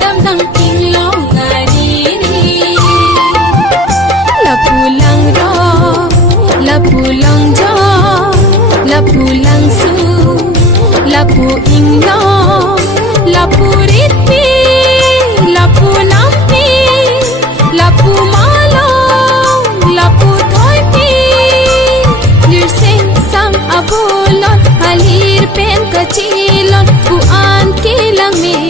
damdam tinglong ngarini lapulang ro lapulang jo lapulang su lapu ingno lapu riti lapu lampi lapu malo lapu thoipi lirseng sam abulon halir pen kachilon puan kilang me